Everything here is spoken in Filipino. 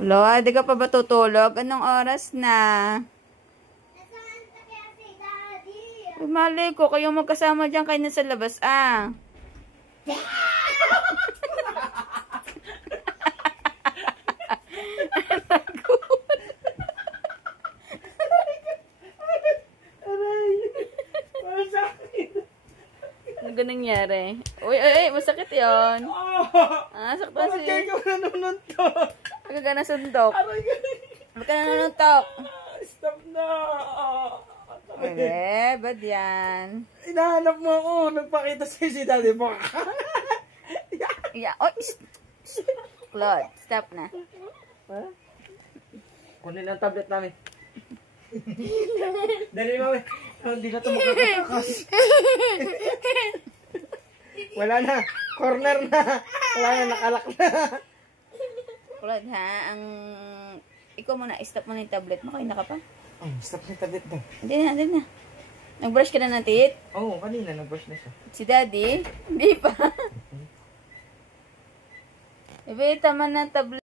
Wala, di ka pa ba tutulog? Anong oras na? Ay, mali ko, kayong magkasama dyan kayo na sa labas, ah. Ano ka nangyari? Uy, masakit yun. Ah, saktan si... Bakit ka nanununtok? Huwag ka nasuntok. Huwag ka nanuntok. Stop na. Bad yan. Hinahanap mo ako. Nagpakita sa'yo si daddy mo. Yeah. Oh, Claude, stop na. Kunin ang tablet namin. Dali mami. Hindi na ito makakatakas. Wala na. Corner na. Wala na. Nakalak na. Claude, ha? Ikaw muna, stop mo na yung tablet mo. Kain na ka pa? Stop na tablet na. Hindi na. Nag-brush ka na ng teeth? Oo, kanina nag-brush na siya. Si daddy? Hindi pa. Ibe, tama na tablet.